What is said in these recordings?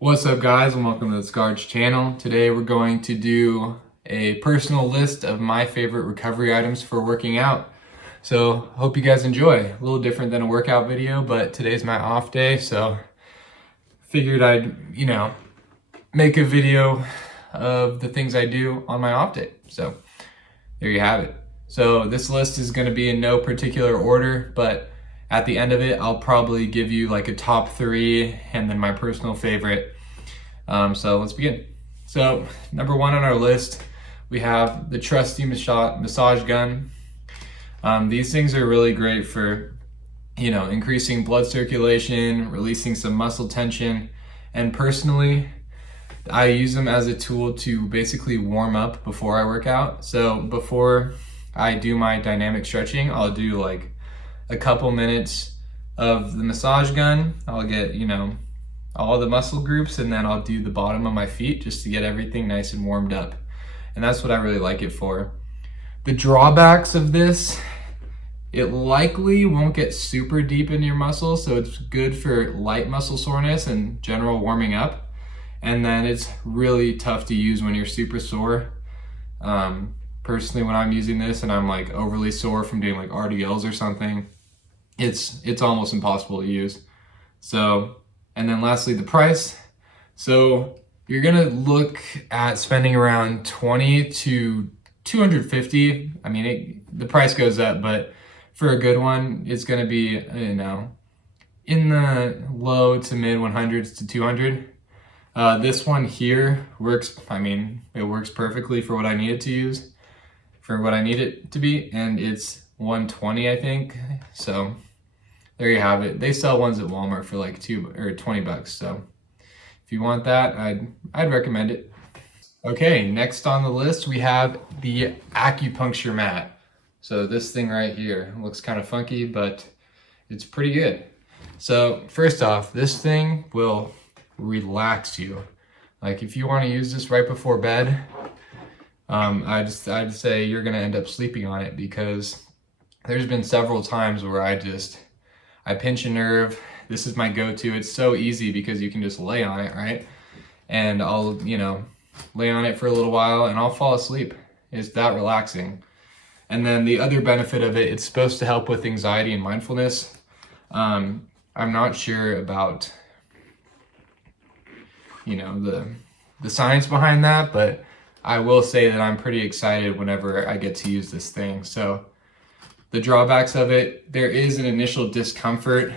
What's up guys, and welcome to the Scarge channel. Today we're going to do a personal list of my favorite recovery items for working out. So hope you guys enjoy. A little different than a workout video, but today's my off day, so figured I'd, make a video of the things I do on my off day. So there you have it. So this list is going to be in no particular order, but at the end of it, I'll probably give you like a top 3 and then my personal favorite. So let's begin. So number 1 on our list, we have the trusty massage gun. These things are really great for, increasing blood circulation, releasing some muscle tension. And personally, I use them as a tool to basically warm up before I work out. So before I do my dynamic stretching, I'll do like a couple minutes of the massage gun. I'll get, all the muscle groups, and then I'll do the bottom of my feet just to get everything nice and warmed up. And that's what I really like it for. The drawbacks of this, it likely won't get super deep into your muscles, so it's good for light muscle soreness and general warming up. And then it's really tough to use when you're super sore. Personally, when I'm using this and I'm like overly sore from doing like RDLs or something, it's almost impossible to use. So, and then lastly, the price. So you're gonna look at spending around $20 to $250. I mean, the price goes up, but for a good one, it's gonna be, in the low to mid 100s to 200. This one here works, it works perfectly for what I need it to use, for what I need it to be, and it's 120, I think. So there you have it. They sell ones at Walmart for like $20. So if you want that, I'd recommend it. Okay, next on the list we have the acupuncture mat. So this thing right here looks kind of funky, but it's pretty good. So first off, this thing will relax you. Like if you want to use this right before bed, I'd say you're gonna end up sleeping on it, because there's been several times where I pinch a nerve. This is my go-to. It's so easy because you can just lay on it, right? And I'll, lay on it for a little while and I'll fall asleep. It's that relaxing. And then the other benefit of it, it's supposed to help with anxiety and mindfulness. I'm not sure about, the science behind that, but I will say that I'm pretty excited whenever I get to use this thing. So the drawbacks of it, there is an initial discomfort.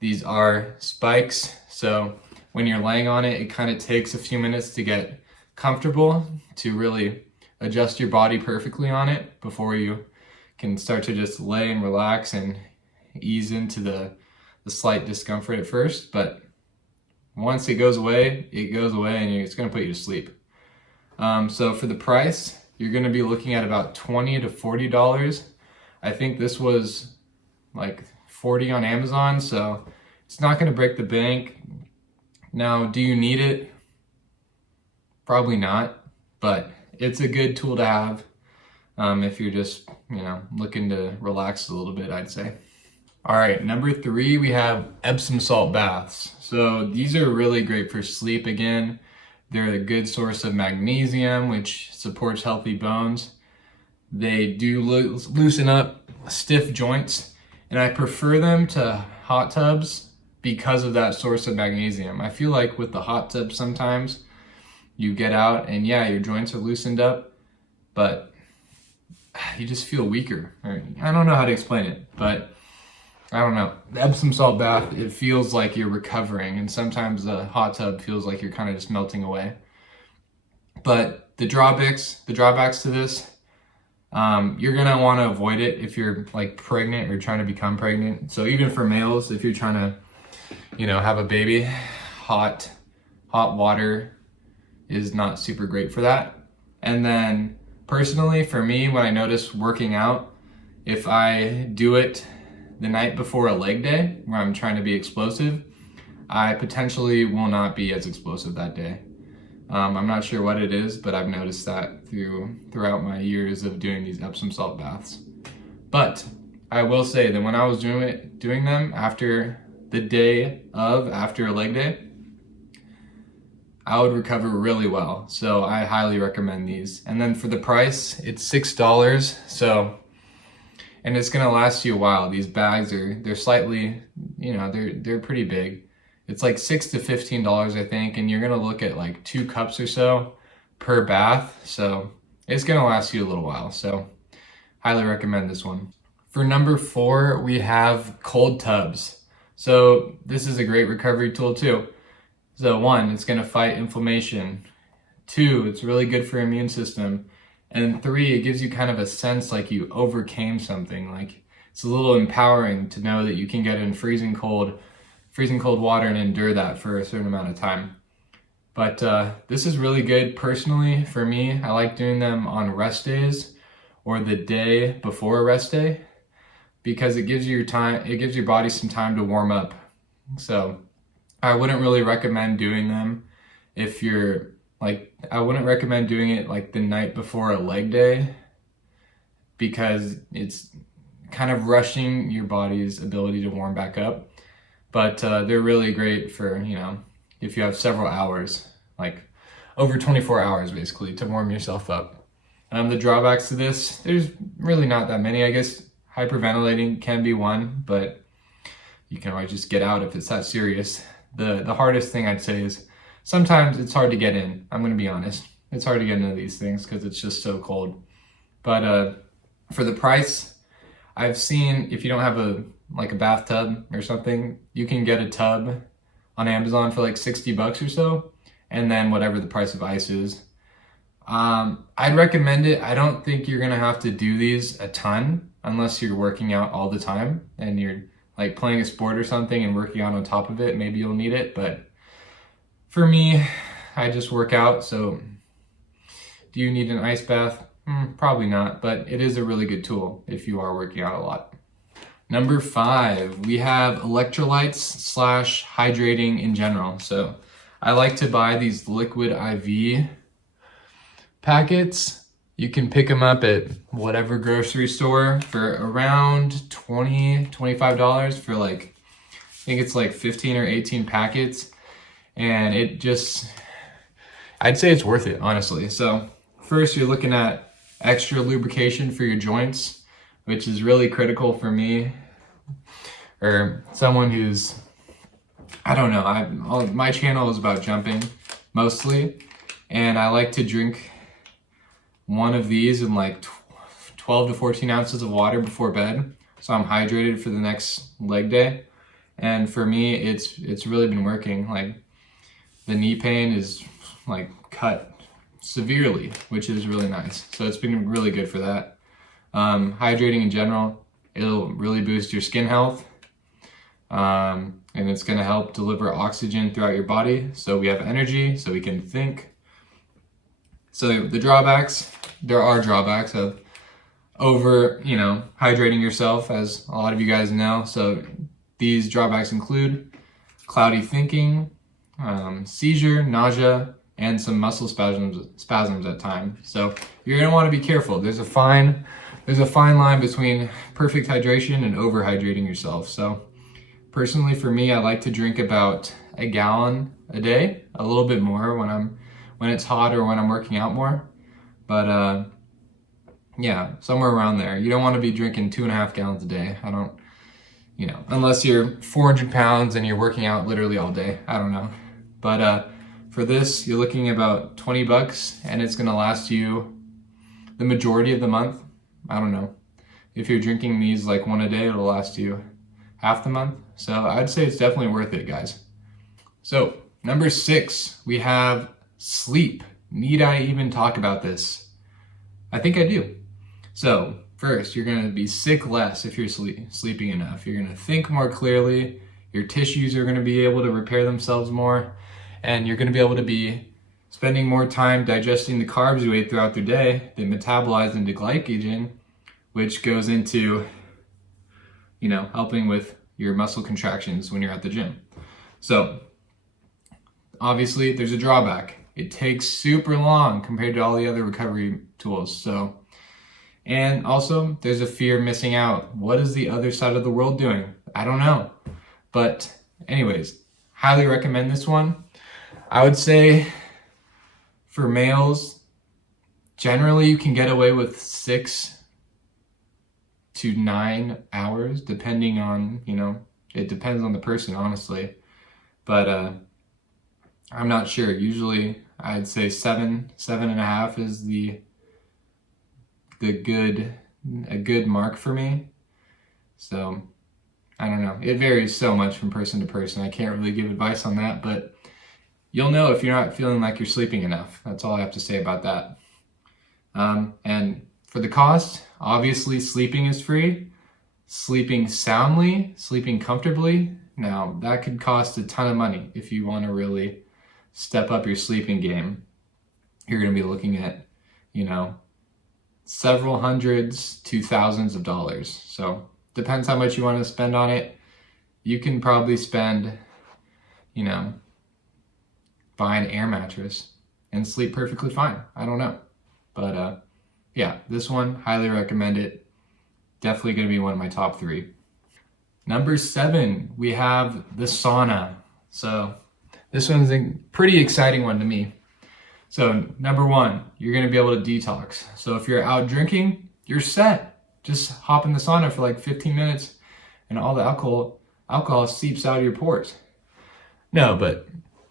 These are spikes, so when you're laying on it, it kind of takes a few minutes to get comfortable, to really adjust your body perfectly on it before you can start to just lay and relax and ease into the slight discomfort at first. But once it goes away and it's gonna put you to sleep. So for the price, you're gonna be looking at about $20 to $40. I think this was like $40 on Amazon, so it's not gonna break the bank. Now, do you need it? Probably not, but it's a good tool to have if you're just, looking to relax a little bit, I'd say. All right, number 3, we have Epsom salt baths. So these are really great for sleep again. They're a good source of magnesium, which supports healthy bones. They do loosen up stiff joints, and I prefer them to hot tubs because of that source of magnesium. I feel like with the hot tub sometimes you get out and your joints are loosened up, but you just feel weaker. I don't know how to explain it, but I don't know. The Epsom salt bath, it feels like you're recovering, and sometimes the hot tub feels like you're kind of just melting away. But the drawbacks to this, you're gonna want to avoid it if you're like pregnant or trying to become pregnant. So even for males, if you're trying to, have a baby, hot water is not super great for that. And then personally, for me, when I notice working out, if I do it the night before a leg day where I'm trying to be explosive, I potentially will not be as explosive that day. I'm not sure what it is, but I've noticed that throughout my years of doing these Epsom salt baths. But I will say that when I was doing them after a leg day, I would recover really well. So I highly recommend these. And then for the price, it's $6. So, and it's gonna last you a while. These bags they're slightly, they're pretty big. It's like $6 to $15, I think, and you're gonna look at like 2 cups or so per bath. So it's gonna last you a little while. So highly recommend this one. For number 4, we have cold tubs. So this is a great recovery tool too. So 1, it's gonna fight inflammation. 2, it's really good for your immune system. And 3, it gives you kind of a sense like you overcame something. Like it's a little empowering to know that you can get in freezing cold water and endure that for a certain amount of time. But this is really good personally for me. I like doing them on rest days or the day before a rest day because it gives your body some time to warm up. So I wouldn't really recommend doing them if you're I wouldn't recommend doing it like the night before a leg day because it's kind of rushing your body's ability to warm back up. But they're really great for, if you have several hours, like over 24 hours basically, to warm yourself up. The drawbacks to this, there's really not that many. I guess hyperventilating can be one, but you can always just get out if it's that serious. The hardest thing I'd say is sometimes it's hard to get in. I'm going to be honest. It's hard to get into these things because it's just so cold. But for the price, I've seen if you don't have a bathtub or something, you can get a tub on Amazon for like $60 or so, and then whatever the price of ice is. I'd recommend it. I don't think you're gonna have to do these a ton unless you're working out all the time and you're like playing a sport or something and working out on top of it. Maybe you'll need it, but for me, I just work out. So do you need an ice bath? Probably not, but it is a really good tool if you are working out a lot. Number 5, we have electrolytes / hydrating in general. So I like to buy these liquid IV packets. You can pick them up at whatever grocery store for around $20, $25 for I think it's like 15 or 18 packets. And I'd say it's worth it, honestly. So first you're looking at extra lubrication for your joints, which is really critical for me or someone who's, I don't know, my channel is about jumping mostly, and I like to drink one of these in like 12 to 14 ounces of water before bed, so I'm hydrated for the next leg day. And for me, it's really been working. Like the knee pain is like cut severely, which is really nice. So it's been really good for that. Hydrating in general, it'll really boost your skin health. And it's going to help deliver oxygen throughout your body so we have energy, so we can think. So the drawbacks, there are drawbacks of hydrating yourself, as a lot of you guys know. So these drawbacks include cloudy thinking, seizure, nausea, and some muscle spasms at times. So you're going to want to be careful. There's a fine line between perfect hydration and overhydrating yourself. So personally for me, I like to drink about a gallon a day, a little bit more when it's hot or when I'm working out more. But yeah, somewhere around there. You don't want to be drinking 2.5 gallons a day. I don't, unless you're 400 pounds and you're working out literally all day. I don't know. But for this, you're looking at about $20, and it's going to last you the majority of the month. I don't know. If you're drinking these like one a day, it'll last you half the month. So I'd say it's definitely worth it, guys. So number 6, we have sleep. Need I even talk about this? I think I do. So first, you're going to be sick less if you're sleeping enough. You're going to think more clearly. Your tissues are going to be able to repair themselves more. And you're going to be able to be spending more time digesting the carbs you ate throughout the day that metabolize into glycogen, which goes into, helping with your muscle contractions when you're at the gym. So obviously there's a drawback. It takes super long compared to all the other recovery tools. And also there's a fear of missing out. What is the other side of the world doing? I don't know. But anyways, highly recommend this one. I would say for males, generally you can get away with 6 to 9 hours, depending on, it depends on the person, honestly. But I'm not sure. Usually I'd say 7.5 is a good mark for me. So I don't know. It varies so much from person to person. I can't really give advice on that, but you'll know if you're not feeling like you're sleeping enough. That's all I have to say about that. And for the cost, obviously sleeping is free. Sleeping soundly, sleeping comfortably, now that could cost a ton of money if you want to really step up your sleeping game. You're going to be looking at, several hundreds to thousands of dollars. So depends how much you want to spend on it. You can probably spend, buy an air mattress and sleep perfectly fine. I don't know. But yeah, this one, highly recommend it. Definitely going to be one of my top 3. Number 7, we have the sauna. So this one's a pretty exciting one to me. So number 1, you're going to be able to detox. So if you're out drinking, you're set. Just hop in the sauna for like 15 minutes and all the alcohol seeps out of your pores. No, but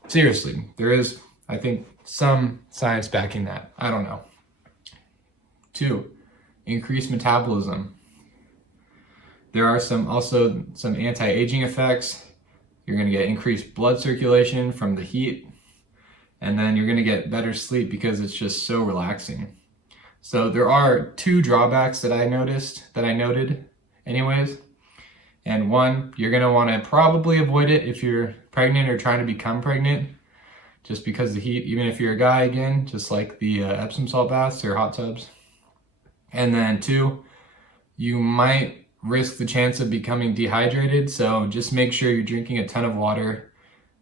seriously, there is, I think, some science backing that. I don't know. 2, increased metabolism. There are also some anti-aging effects. You're going to get increased blood circulation from the heat, and then you're going to get better sleep because it's just so relaxing. So there are 2 drawbacks that I noted anyways. And 1, you're going to want to probably avoid it if you're pregnant or trying to become pregnant, just because of the heat, even if you're a guy, again, just like the Epsom salt baths or hot tubs. And then 2, you might risk the chance of becoming dehydrated, so just make sure you're drinking a ton of water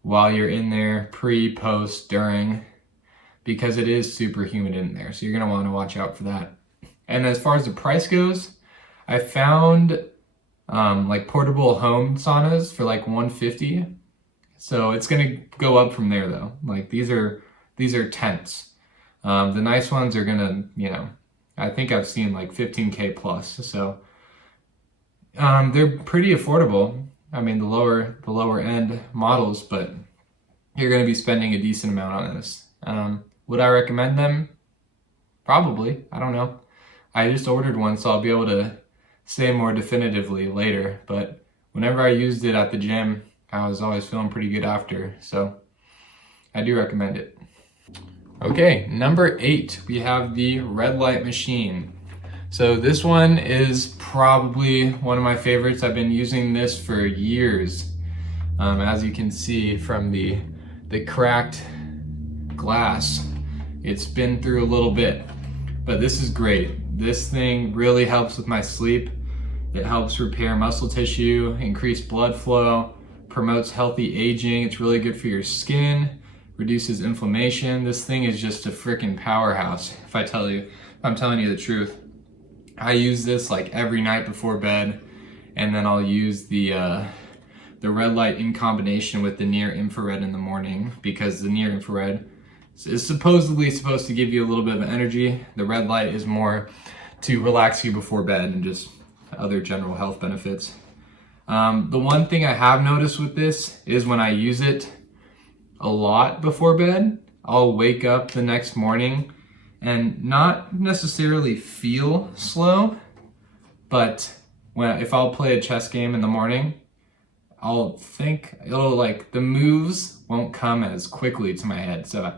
while you're in there, pre, post, during, because it is super humid in there, so you're going to want to watch out for that. And as far as the price goes, I found like portable home saunas for like $150, so it's going to go up from there though. Like these are tents. The nice ones are going to, I think I've seen like $15K plus, so they're pretty affordable. I mean, the lower end models, but you're going to be spending a decent amount on this. Would I recommend them? Probably. I don't know. I just ordered one, so I'll be able to say more definitively later. But whenever I used it at the gym, I was always feeling pretty good after. So I do recommend it. Okay, number 8, we have the red light machine. So this one is probably one of my favorites. I've been using this for years. As you can see from the cracked glass, it's been through a little bit, but this is great. This thing really helps with my sleep. It helps repair muscle tissue, increase blood flow, promotes healthy aging. It's really good for your skin, reduces inflammation. This thing is just a freaking powerhouse, if I'm telling you the truth. I use this like every night before bed, and then I'll use the red light in combination with the near infrared in the morning, because the near infrared is supposedly supposed to give you a little bit of energy. The red light is more to relax you before bed and just other general health benefits. The one thing I have noticed with this is when I use it a lot before bed, I'll wake up the next morning and not necessarily feel slow, but if I'll play a chess game in the morning, I'll think it'll like the moves won't come as quickly to my head. So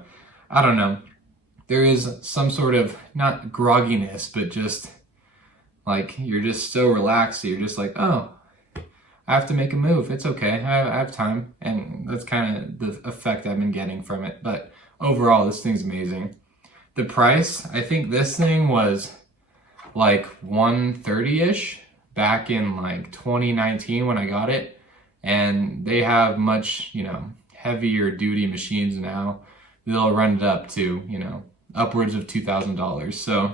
I don't know. There is some sort of not grogginess, but just like you're just so relaxed. So you're just like, oh, I have to make a move. It's okay. I have time. And that's kind of the effect I've been getting from it. But overall, this thing's amazing. The price, I think this thing was like $130-ish back in like 2019 when I got it. And they have much, heavier duty machines now. They'll run it up to, upwards of $2,000. So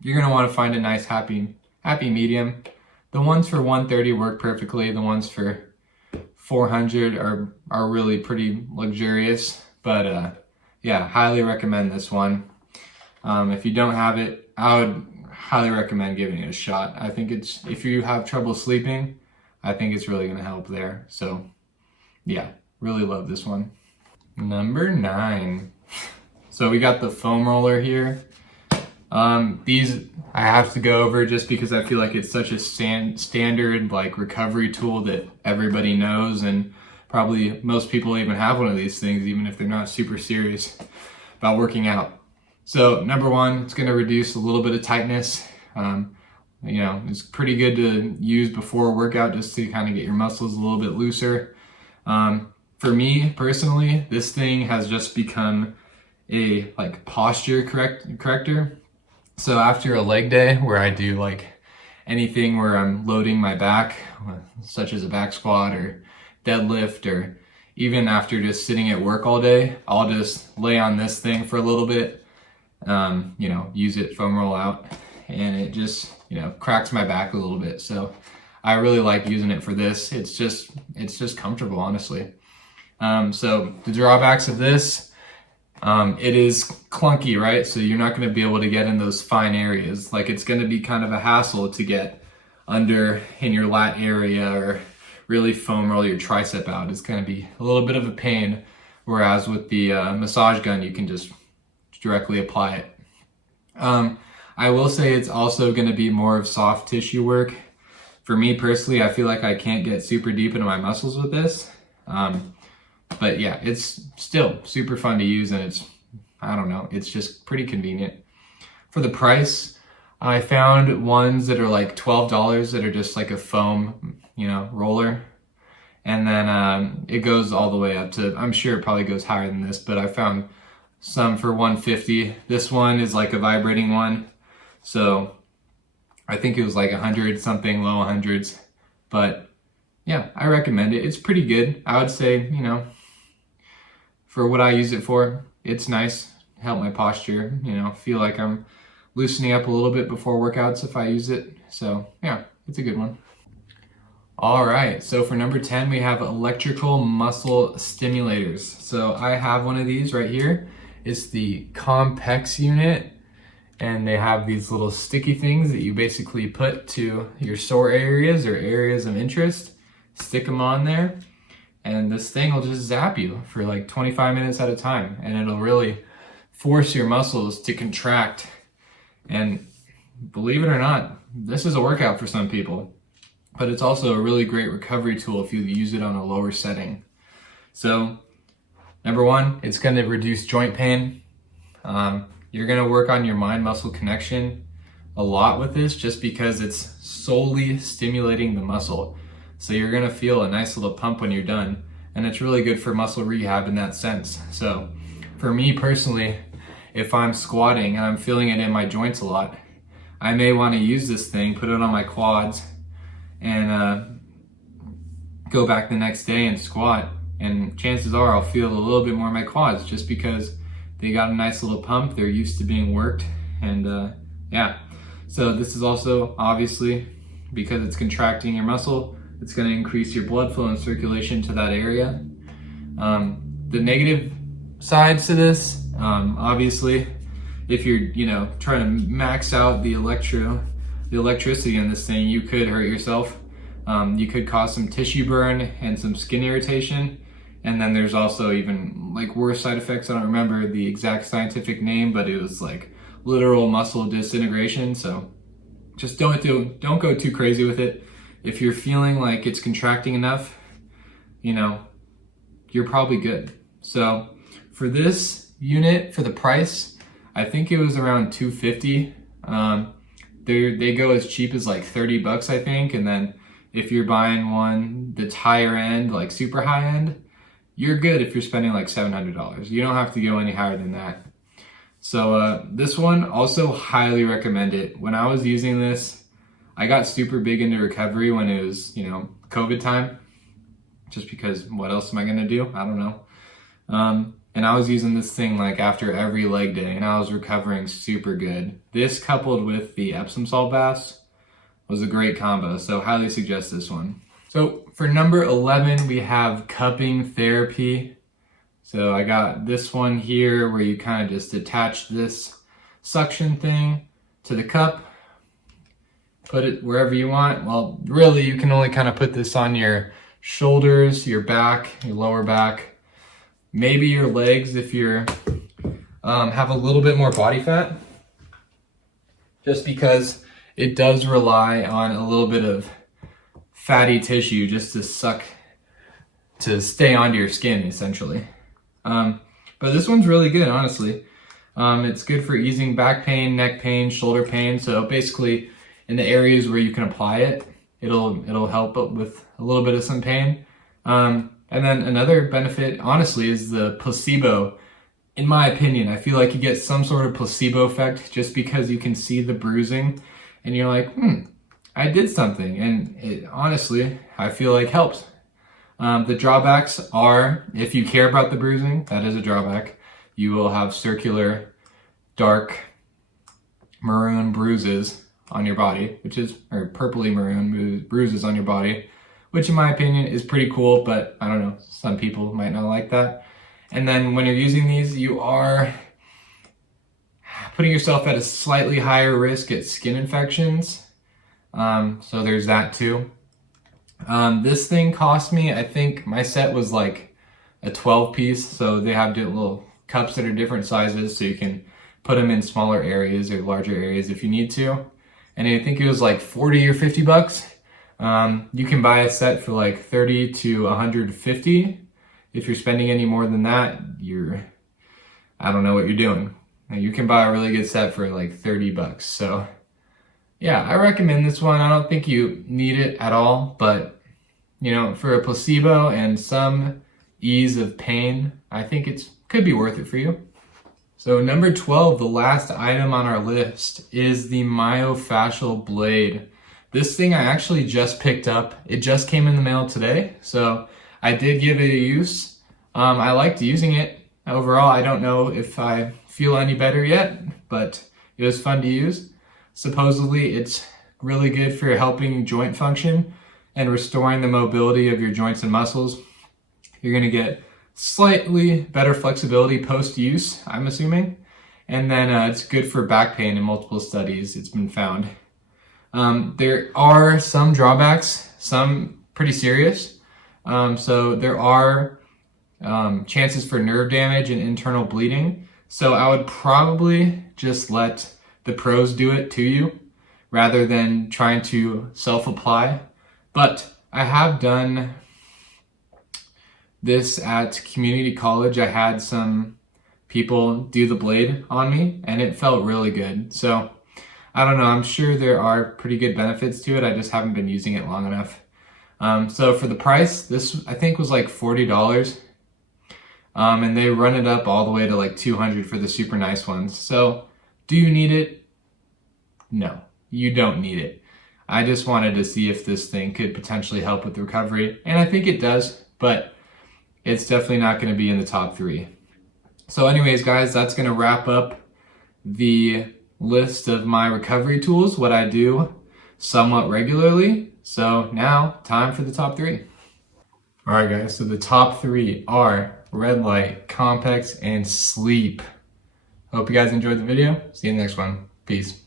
you're going to want to find a nice happy medium. The ones for $130 work perfectly. The ones for $400 are really pretty luxurious. But yeah, highly recommend this one. If you don't have it, I would highly recommend giving it a shot. I think if you have trouble sleeping, I think it's really gonna help there. So yeah, really love this one. Number 9. So we got the foam roller here. These I have to go over just because I feel like it's such a standard like recovery tool that everybody knows, and probably most people even have one of these things, even if they're not super serious about working out. So number 1, it's gonna reduce a little bit of tightness. You know, it's pretty good to use before a workout just to kind of get your muscles a little bit looser. For me personally, this thing has just become a like posture corrector. So after a leg day where I do like anything where I'm loading my back, such as a back squat or deadlift, or even after just sitting at work all day, I'll just lay on this thing for a little bit, you know, use it, foam roll out, and it just, you know, cracks my back a little bit. So I really like using it for this. It's just comfortable, honestly. So the drawbacks of this, it is clunky, right? So you're not going to be able to get in those fine areas. Like, it's going to be kind of a hassle to get under in your lat area or really foam roll your tricep out. It's going to be a little bit of a pain. Whereas with the massage gun, you can just directly apply it. I will say it's also going to be more of soft tissue work. For me personally, I feel like I can't get super deep into my muscles with this. But yeah, it's still super fun to use, and I don't know, it's just pretty convenient. For the price, I found ones that are like $12 that are just like a foam, you know, roller. And then it goes all the way up to, I'm sure it probably goes higher than this, but I found some for $150. This one is like a vibrating one. So I think it was like 100 something, low hundreds. But yeah, I recommend it. It's pretty good. I would say, you know, for what I use it for, it's nice. Help my posture, you know, feel like I'm loosening up a little bit before workouts if I use it. So yeah, it's a good one. All right, so for number 10, we have electrical muscle stimulators. So I have one of these right here. It's the Compex unit, and they have these little sticky things that you basically put to your sore areas or areas of interest, stick them on there, and this thing will just zap you for like 25 minutes at a time, and it'll really force your muscles to contract. And believe it or not, this is a workout for some people, but it's also a really great recovery tool if you use it on a lower setting. So number 1, it's going to reduce joint pain. You're going to work on your mind-muscle connection a lot with this, just because it's solely stimulating the muscle. So you're going to feel a nice little pump when you're done, and it's really good for muscle rehab in that sense. So for me personally, if I'm squatting and I'm feeling it in my joints a lot, I may want to use this thing, put it on my quads, and go back the next day and squat. And chances are I'll feel a little bit more in my quads just because they got a nice little pump. They're used to being worked. And yeah, so this is also obviously, because it's contracting your muscle, it's going to increase your blood flow and circulation to that area. The negative sides to this, obviously, if you're, you know, trying to max out the electricity in this thing, you could hurt yourself. You could cause some tissue burn and some skin irritation. And then there's also even like worse side effects. I don't remember the exact scientific name, but it was like literal muscle disintegration. So just don't go too crazy with it. If you're feeling like it's contracting enough, you know, you're probably good. So for this unit, for the price, I think it was around $250. They go as cheap as like $30, I think. And then if you're buying one that's higher end, like super high end, you're good if you're spending like $700. You don't have to go any higher than that. So this one, also highly recommend it. When I was using this, I got super big into recovery when it was, you know, COVID time, just because what else am I gonna do? I don't know. And I was using this thing like after every leg day, and I was recovering super good. This coupled with the Epsom salt baths was a great combo, so highly suggest this one. So for number 11, we have cupping therapy. So I got this one here where you kind of just attach this suction thing to the cup, put it wherever you want. Well, really, you can only kind of put this on your shoulders, your back, your lower back, maybe your legs if you're have a little bit more body fat, just because it does rely on a little bit of fatty tissue just to stay onto your skin, essentially. But this one's really good, honestly. It's good for easing back pain, neck pain, shoulder pain. So basically, in the areas where you can apply it, it'll help with a little bit of some pain. And then another benefit, honestly, is the placebo. In my opinion, I feel like you get some sort of placebo effect just because you can see the bruising and you're like, I did something. And it honestly, I feel like helps. The drawbacks are, if you care about the bruising, that is a drawback. You will have circular, dark, maroon bruises on your body, or purpley maroon bruises on your body, which in my opinion is pretty cool, but I don't know, some people might not like that. And then when you're using these, you are putting yourself at a slightly higher risk at skin infections. So there's that too. This thing cost me, I think my set was like a 12 piece. So they have little cups that are different sizes, so you can put them in smaller areas or larger areas if you need to. And I think it was like 40 or 50 bucks. You can buy a set for like 30 to 150. If you're spending any more than that, I don't know what you're doing. You can buy a really good set for like 30 bucks. So yeah, I recommend this one. I don't think you need it at all, but you know, for a placebo and some ease of pain, I think it could be worth it for you. So number 12, the last item on our list, is the myofascial blade. This thing I actually just picked up. It just came in the mail today, so I did give it a use. I liked using it. Overall, I don't know if I feel any better yet, but it was fun to use. Supposedly, it's really good for helping joint function and restoring the mobility of your joints and muscles. You're gonna get slightly better flexibility post-use, I'm assuming. And then it's good for back pain in multiple studies, it's been found. There are some drawbacks, some pretty serious. So there are chances for nerve damage and internal bleeding. So I would probably just let the pros do it to you rather than trying to self-apply. But I have done this at community college. I had some people do the blade on me and it felt really good. So I don't know, I'm sure there are pretty good benefits to it. I just haven't been using it long enough. So for the price, this I think was like $40. And they run it up all the way to like $200 for the super nice ones. So do you need it? No, you don't need it. I just wanted to see if this thing could potentially help with recovery. And I think it does, but it's definitely not going to be in the top 3. So anyways, guys, that's going to wrap up the list of my recovery tools, what I do somewhat regularly. So now, time for the top 3. All right, guys, so the top 3 are red light, Compex, and sleep. Hope you guys enjoyed the video. See you in the next one. Peace.